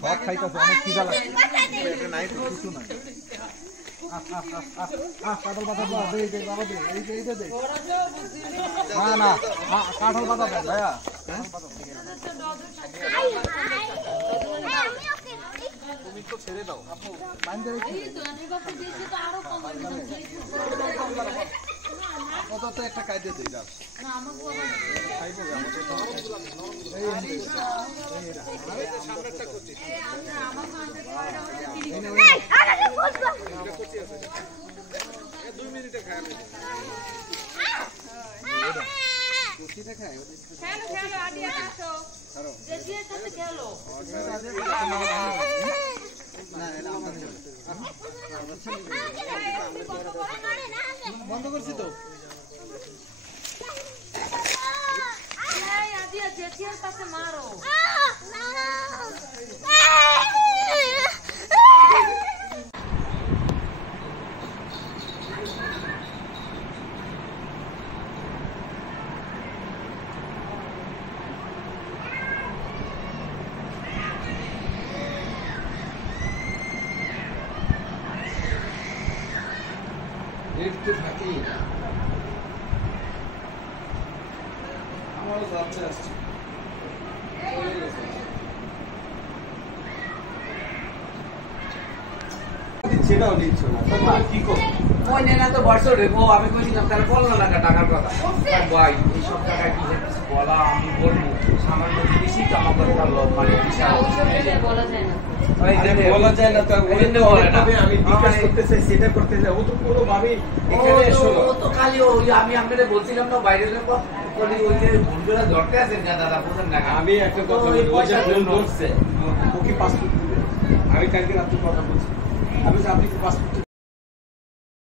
সব খাইতেছে অনেক খিদা লাগছে কাঁঠাল পাতা না না কাঁঠাল পাতা দেন ভাইয়া তুমি তো ছেড়ে দাও একটা কায়দে দিই সামনেরটা করছি মিনিটে খায় বন্ধ করছি তো মারো একটু থাকি আমারও যাচ্ছে আসছে সেটাও দিচ্ছ না তোমার কি করবো ওই নেনা তো বর্ষ রেখো আমি কইছিলাম তাহলে বললো না টাকার কথা ভাই এইসব টাকা কি বলা আমি বলবো সামান্য জিনিসই তো আমার কথা মানে বলা যায় না বলা যায় না তো আমি বিকাশ করতে চাই সেটা করতে চাই ও তো পুরো ভাবে এখানে শোনো ও তো খালি ওই আমি আপনাদের বলছিলাম না বাইরের লোক বলি ওই যে ভুলগুলো ধরতে আছেন না দাদা বুঝেন না আমি একটা কথা বলি ওই যে ফোন করছে ও কি পাসপোর্ট দিবে আমি কালকে রাতে কথা বলছি আমি আপনি কি পাসপোর্ট